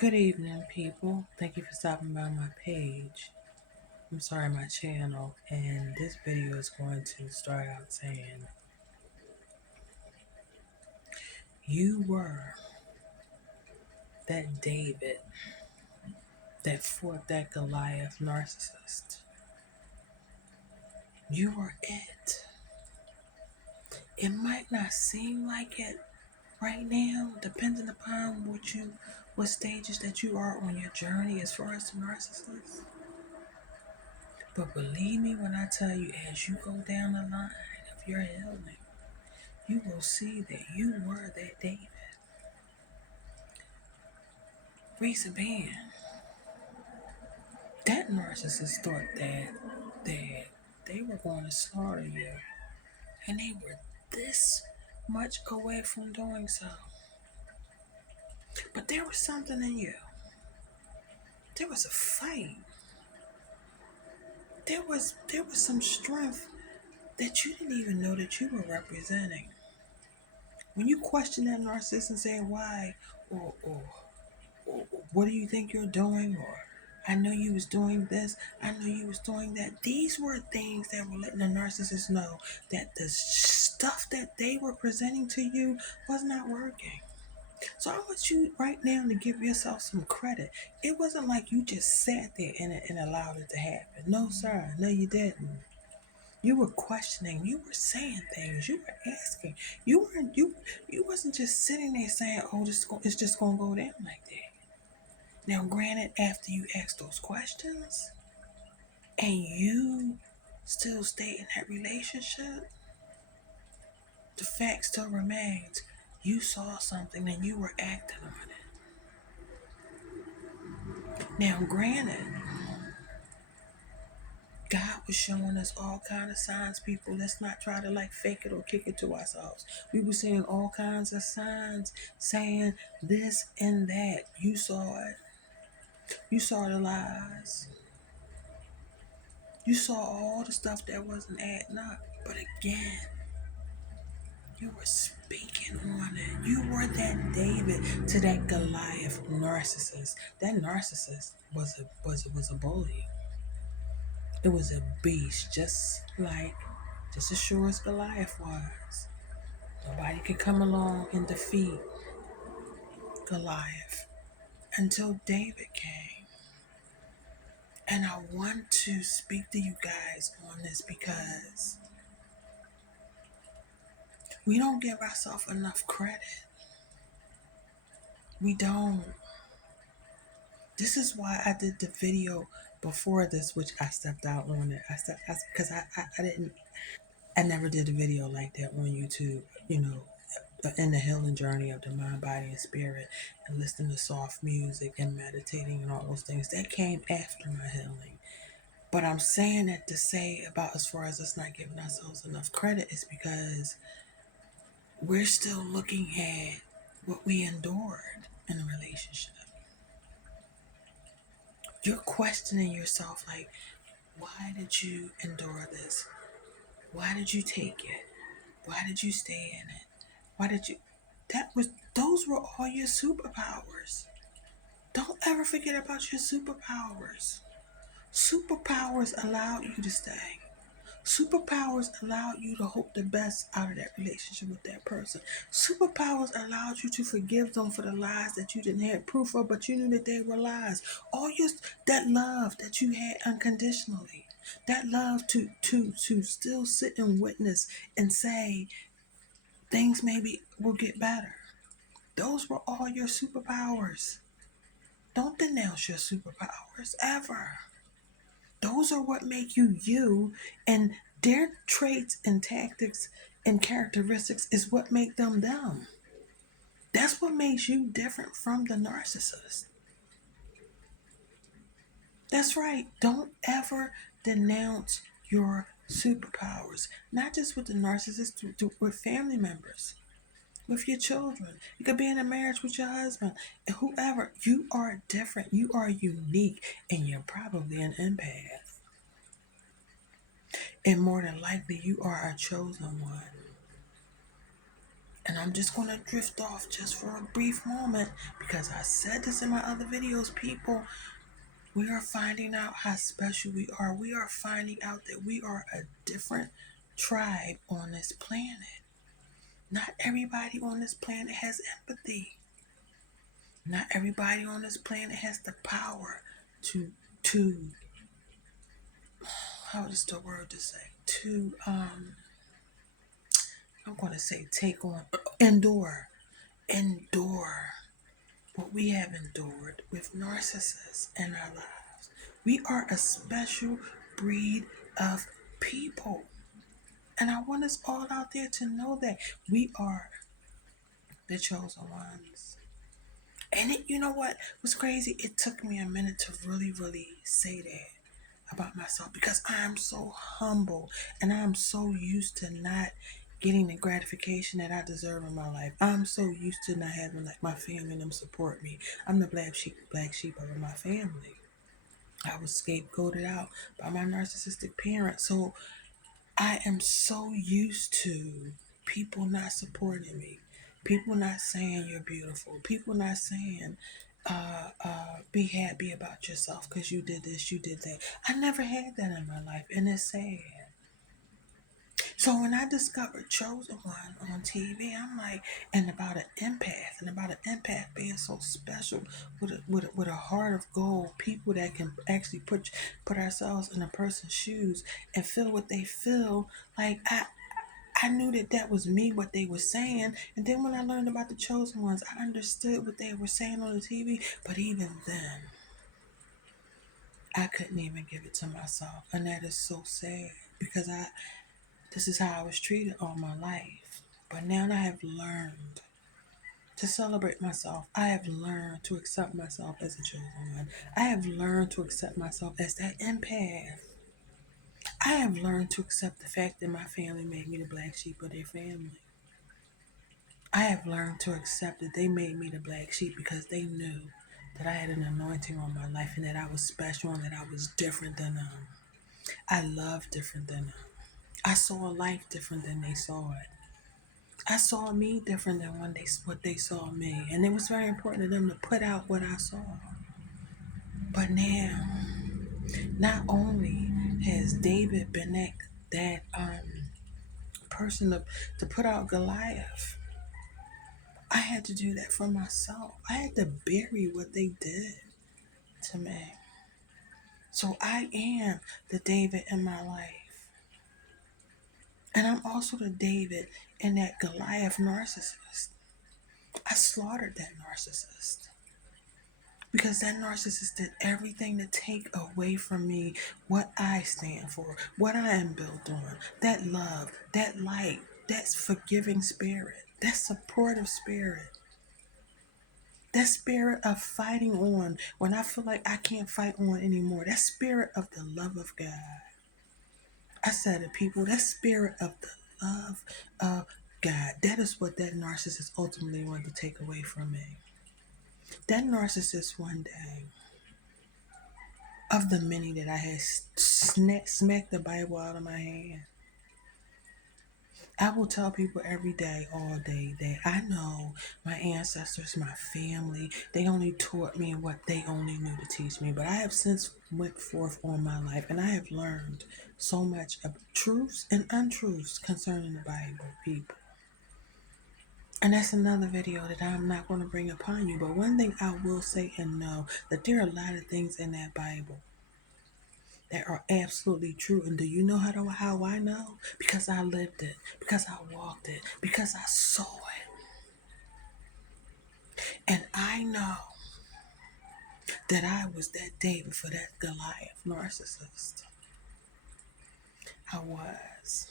Good evening, people. Thank you for stopping by my page. I'm sorry, my channel. And this video is going to start out saying, you were that David that fought that Goliath narcissist. You were it. It might not seem like it right now, depending upon what stages that you are on your journey as far as the narcissist. But believe me when I tell you, as you go down the line of your healing, you will see that you were that David. Reason being, that narcissist thought that they were going to slaughter you, and they were this much away from doing so. But there was something in you. There was a fight. There was some strength that you didn't even know that you were representing. When you question that narcissist and say why, or what do you think you're doing, or I know you was doing this, I know you was doing that. These were things that were letting the narcissist know that the stuff that they were presenting to you was not working. So I want you right now to give yourself some credit. It wasn't like you just sat there and allowed it to happen. No, sir. No, you didn't. You were questioning. You were saying things. You were asking. You wasn't just sitting there saying, "Oh, it's just gonna go down like that." Now, granted, after you ask those questions and you still stay in that relationship, the fact still remains you saw something and you were acting on it. Now, granted, God was showing us all kind of signs, people. Let's not try to fake it or kick it to ourselves. We were seeing all kinds of signs saying this and that. You saw it. You saw the lies. You saw all the stuff that wasn't adding up. But again, you were speaking on it. You were that David to that Goliath narcissist. That narcissist was a bully. It was a beast, just as sure as Goliath was. Nobody could come along and defeat Goliath until David came. And I want to speak to you guys on this because we don't give ourselves enough credit. We don't. This is why I did the video before this, which I stepped out on it. Because I didn't, I never did a video like that on YouTube, in the healing journey of the mind, body, and spirit, and listening to soft music and meditating and all those things. That came after my healing. But I'm saying that to say about as far as us not giving ourselves enough credit is because we're still looking at what we endured in a relationship. You're questioning yourself why did you endure this? Why did you take it? Why did you stay in it? Why did you? Those were all your superpowers. Don't ever forget about your superpowers. Superpowers allowed you to stay. Superpowers allowed you to hope the best out of that relationship with that person. Superpowers allowed you to forgive them for the lies that you didn't have proof of, but you knew that they were lies. That love that you had unconditionally, that love to still sit and witness and say things maybe will get better. Those were all your superpowers. Don't denounce your superpowers ever. Those are what make you you, and their traits and tactics and characteristics is what make them them. That's what makes you different from the narcissist. That's right. Don't ever denounce your superpowers, not just with the narcissist, with family members, with your children. You could be in a marriage with your husband, whoever. You are different. You are unique, and you're probably an empath. And more than likely, you are a chosen one. And I'm just going to drift off just for a brief moment because I said this in my other videos. People, we are finding out how special we are. We are finding out that we are a different tribe on this planet. Not everybody on this planet has empathy. Not everybody on this planet has the power to how is the word to say? I'm going to say take on, endure what we have endured with narcissists in our lives. We are a special breed of people. And I want us all out there to know that we are the chosen ones. And you know what was crazy? It took me a minute to really, really say that about myself because I am so humble and I'm so used to not getting the gratification that I deserve in my life. I'm so used to not having like my family and them support me. I'm the black sheep of my family. I was scapegoated out by my narcissistic parents. So I am so used to people not supporting me, people not saying you're beautiful, people not saying, be happy about yourself because you did this, you did that. I never had that in my life, and it's sad. So when I discovered Chosen One on TV, I'm like, and about an empath being so special with a heart of gold, people that can actually put ourselves in a person's shoes and feel what they feel. Like I knew that was me, what they were saying. And then when I learned about the Chosen Ones, I understood what they were saying on the TV. But even then, I couldn't even give it to myself. And that is so sad because this is how I was treated all my life. But now I have learned to celebrate myself. I have learned to accept myself as a chosen one. I have learned to accept myself as that empath. I have learned to accept the fact that my family made me the black sheep of their family. I have learned to accept that they made me the black sheep because they knew that I had an anointing on my life and that I was special and that I was different than them. I loved different than them. I saw life different than they saw it. I saw me different than what they saw me. And it was very important to them to put out what I saw. But now, not only has David been that person to put out Goliath, I had to do that for myself. I had to bury what they did to me. So I am the David in my life. And I'm also the David in that Goliath narcissist. I slaughtered that narcissist. Because that narcissist did everything to take away from me what I stand for, what I am built on. That love, that light, that forgiving spirit, that supportive spirit. That spirit of fighting on when I feel like I can't fight on anymore. That spirit of the love of God. I said it, people, that spirit of the love of God. That is what that narcissist ultimately wanted to take away from me. That narcissist one day, of the many that I had smacked the Bible out of my hand, I will tell people every day, all day, that I know my ancestors, my family, they only taught me what they only knew to teach me. But I have since went forth on my life and I have learned so much of truths and untruths concerning the Bible, people. And that's another video that I'm not going to bring upon you. But one thing I will say and know, that there are a lot of things in that Bible that are absolutely true. And do you know how I know? Because I lived it, because I walked it, because I saw it. And I know that I was that David for that Goliath narcissist. I was.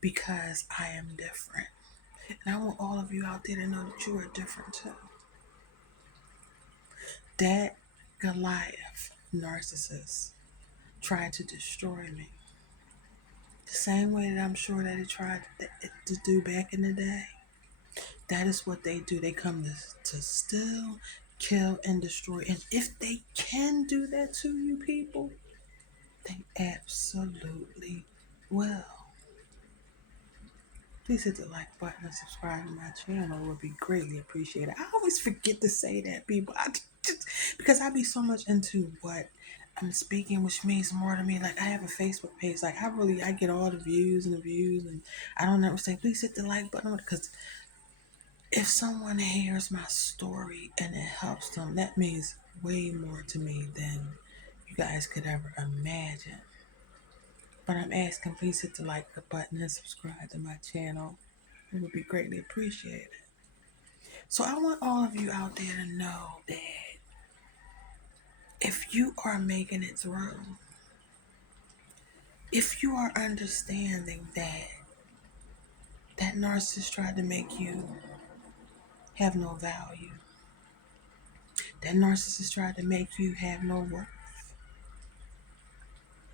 Because I am different. And I want all of you out there to know that you are different too. That Goliath narcissist tried to destroy me. The same way that I'm sure that it tried to do back in the day. That is what they do. They come to steal, kill, and destroy. And if they can do that to you people, they absolutely will. please hit the like button and subscribe to my channel. It would be greatly appreciated. I always forget to say that, people. Because I be so much into what I'm speaking, which means more to me. Like, I have a Facebook page. Like, I get all the views and the views, and I don't ever say, please hit the like button, because if someone hears my story and it helps them, that means way more to me than you guys could ever imagine. But I'm asking, please hit the like button and subscribe to my channel. It would be greatly appreciated. So I want all of you out there to know that if you are making it through, if you are understanding that that narcissist tried to make you have no value, that narcissist tried to make you have no worth,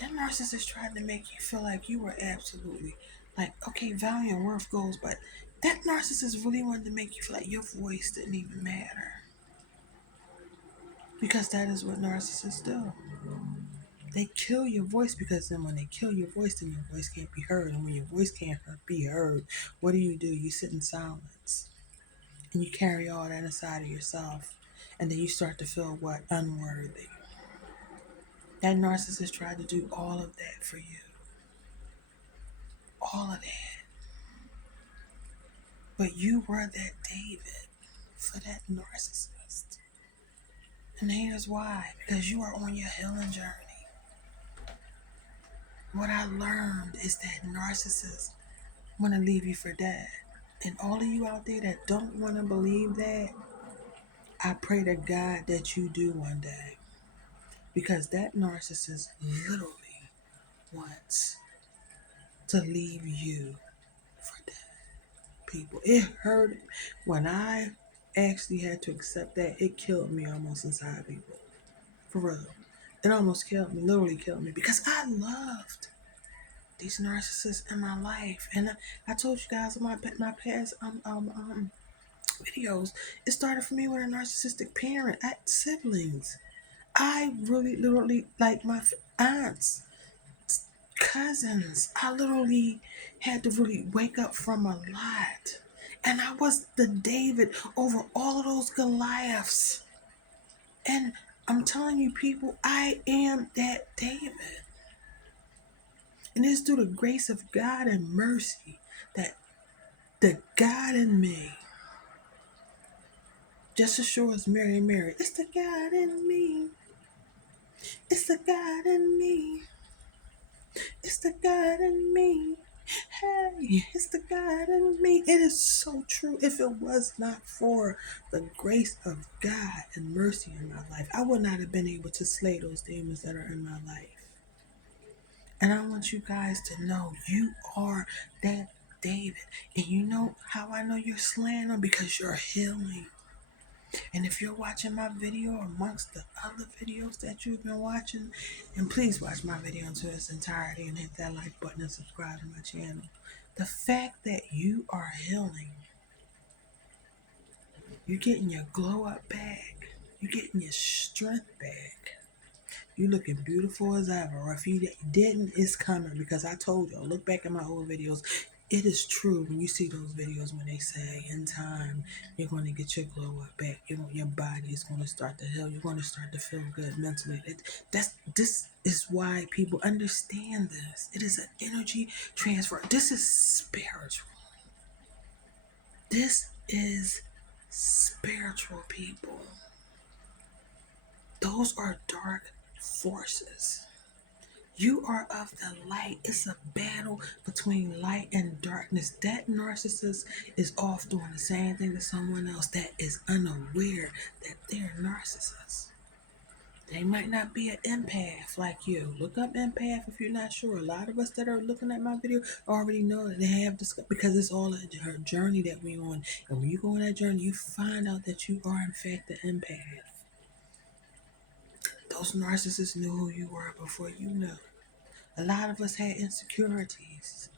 that narcissist tried to make you feel like you were absolutely, like, okay, value and worth goes, but that narcissist really wanted to make you feel like your voice didn't even matter. Because that is what narcissists do. They kill your voice, because then when they kill your voice, then your voice can't be heard. And when your voice can't be heard, what do? You sit in silence. And you carry all that inside of yourself. And then you start to feel what? Unworthy. That narcissist tried to do all of that for you. All of that. But you were that David for that narcissist. And here's why. Because you are on your healing journey. What I learned is that narcissists want to leave you for dead. And all of you out there that don't want to believe that, I pray to God that you do one day. Because that narcissist literally wants to leave you for dead. People, it hurt. When I actually had to accept that, it killed me almost inside, people. For real. It almost killed me, literally killed me. Because I loved these narcissists in my life. And I told you guys in my past videos, it started for me with a narcissistic parent. I had siblings. I really, literally, like my aunts, cousins. I literally had to really wake up from a lot. And I was the David over all of those Goliaths. And I'm telling you, people, I am that David. And it's through the grace of God and mercy that the God in me, just as sure as Mary, it's the God in me. It's the God in me. It's the God in me. Hey, it's the God in me. It is so true. If it was not for the grace of God and mercy in my life, I would not have been able to slay those demons that are in my life. And I want you guys to know you are that David. And you know how I know you're slaying them? Because you're healing. And if you're watching my video amongst the other videos that you've been watching, and please watch my video into its entirety and hit that like button and subscribe to my channel. The fact that you are healing, you're getting your glow up back, you're getting your strength back. You looking beautiful as ever. Or if you didn't, it's coming, because I told y'all, look back at my old videos. It is true when you see those videos when they say in time you're going to get your glow up back. Your body is going to start to heal. You're going to start to feel good mentally. This is why people understand this. It is an energy transfer. This is spiritual. This is spiritual, people. Those are dark forces. You are of the light. It's a battle between light and darkness. That narcissist is off doing the same thing to someone else that is unaware that they're narcissists. They might not be an empath like you. Look up empath if you're not sure. A lot of us that are looking at my video already know that they have this, because it's all a journey that we're on. And when you go on that journey, you find out that you are in fact an empath. Those narcissists knew who you were before you knew. A lot of us had insecurities.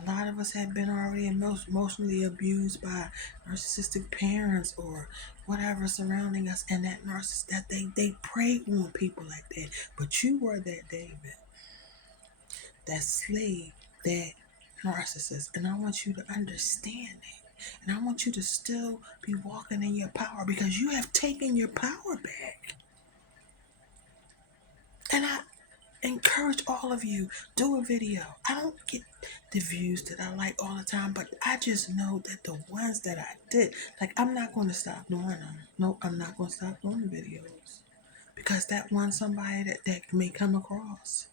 A lot of us had been already emotionally abused by narcissistic parents or whatever surrounding us, and that narcissist, that they prey on people like that. But you were that David, that slave, that narcissist, and I want you to understand it. And I want you to still be walking in your power because you have taken your power back. And I encourage all of you, do a video. I don't get the views that I like all the time, but I just know that the ones that I did, like, I'm not going to stop doing them. No, I'm not going to stop doing the videos because that one somebody that may come across,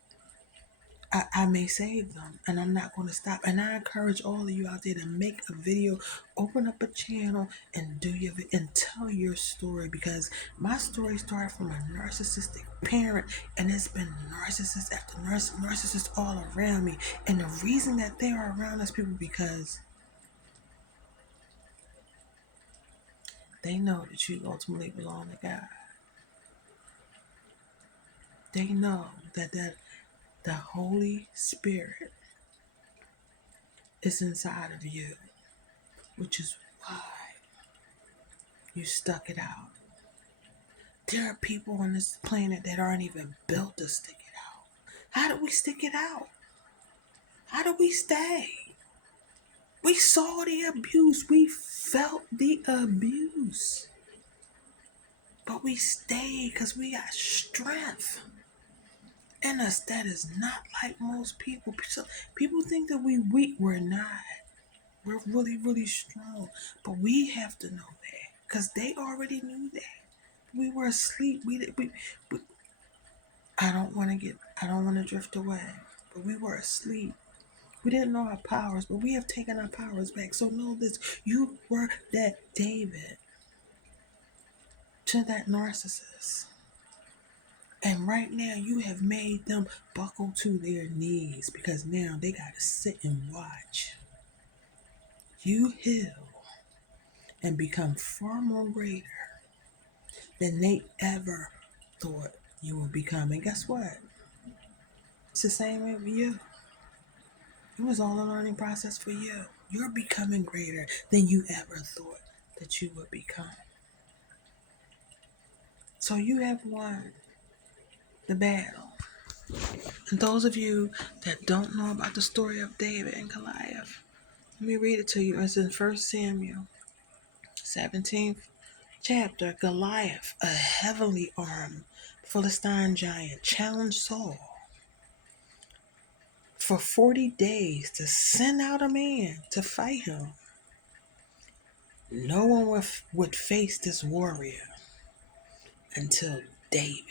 I may save them, and I'm not going to stop. And I encourage all of you out there to make a video, open up a channel, and and tell your story, because my story started from a narcissistic parent, and it's been narcissist after narcissist all around me. And the reason that they are around us, people, because they know that you ultimately belong to God. They know that the Holy Spirit is inside of you, which is why you stuck it out. There are people on this planet that aren't even built to stick it out. How do we stick it out? How do we stay? We saw the abuse. We felt the abuse. But we stayed because we got strength in us that is not like most people. People think that we weak. We're not. We're really, really strong. But we have to know that because they already knew that. We were asleep. We I don't want to drift away, but we were asleep. We didn't know our powers, but we have taken our powers back. So know this, you were that David to that narcissist. And right now you have made them buckle to their knees because now they got to sit and watch you heal and become far more greater than they ever thought you would become. And guess what? It's the same way with you. It was all a learning process for you. You're becoming greater than you ever thought that you would become. So you have won the battle. And those of you that don't know about the story of David and Goliath, let me read it to you. It's in 1 Samuel 17th chapter. Goliath, a heavily armed Philistine giant, challenged Saul for 40 days to send out a man to fight him. No one would face this warrior until David.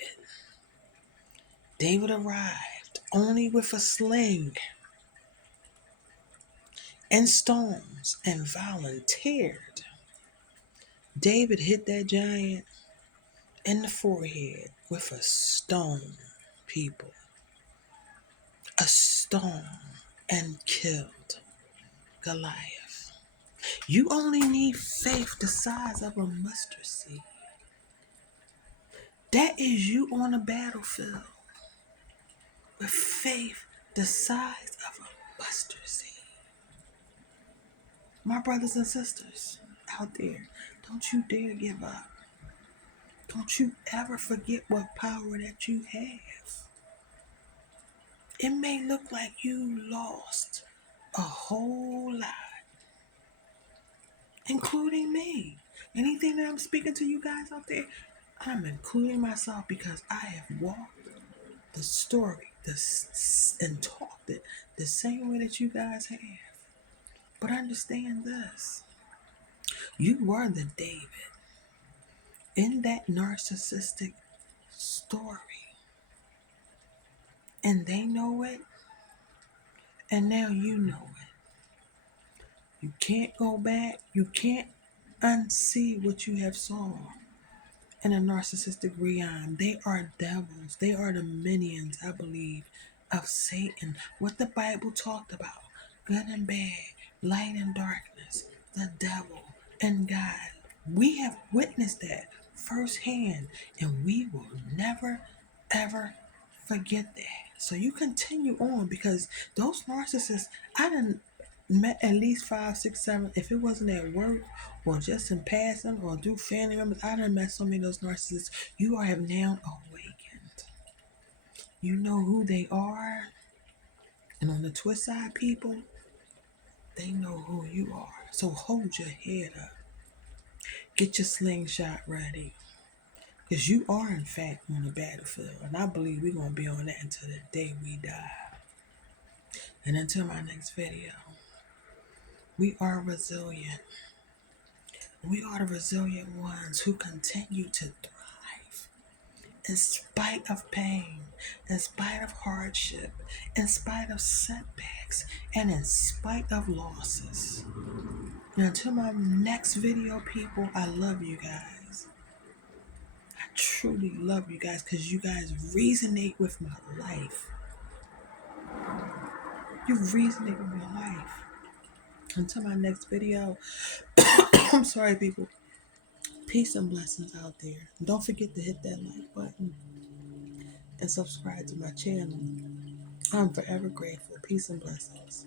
David arrived only with a sling and stones and volunteered. David hit that giant in the forehead with a stone, people. A stone, and killed Goliath. You only need faith the size of a mustard seed. That is you on a battlefield with faith the size of a mustard seed. My brothers and sisters out there, don't you dare give up. Don't you ever forget what power that you have. It may look like you lost a whole lot, including me. Anything that I'm speaking to you guys out there, I'm including myself because I have walked the story and talked it the same way that you guys have. But understand this. You were the David in that narcissistic story. And they know it. And now you know it. You can't go back. You can't unsee what you have saw in a narcissistic realm. They are devils. They are the minions, I believe, of Satan. What the Bible talked about. Good and bad. Light and darkness. The devil and God. We have witnessed that firsthand. And we will never, ever forget that. So you continue on because those narcissists, I done met at least 5, 6, 7. If it wasn't at work or just in passing or through family members, I done met so many of those narcissists. You have now awakened. You know who they are. And on the twist side, people, They know who you are. So hold your head up. Get your slingshot ready. Because you are, in fact, on the battlefield. And I believe we're going to be on that until the day we die. And until my next video, we are resilient. We are the resilient ones who continue to thrive in spite of pain, in spite of hardship, in spite of setbacks, and in spite of losses. And until my next video, people, I love you guys. I truly love you guys because you guys resonate with my life. You resonate with my life. Until my next video, I'm sorry, people. Peace and blessings out there. Don't forget to hit that like button and subscribe to my channel. I'm forever grateful. Peace and blessings.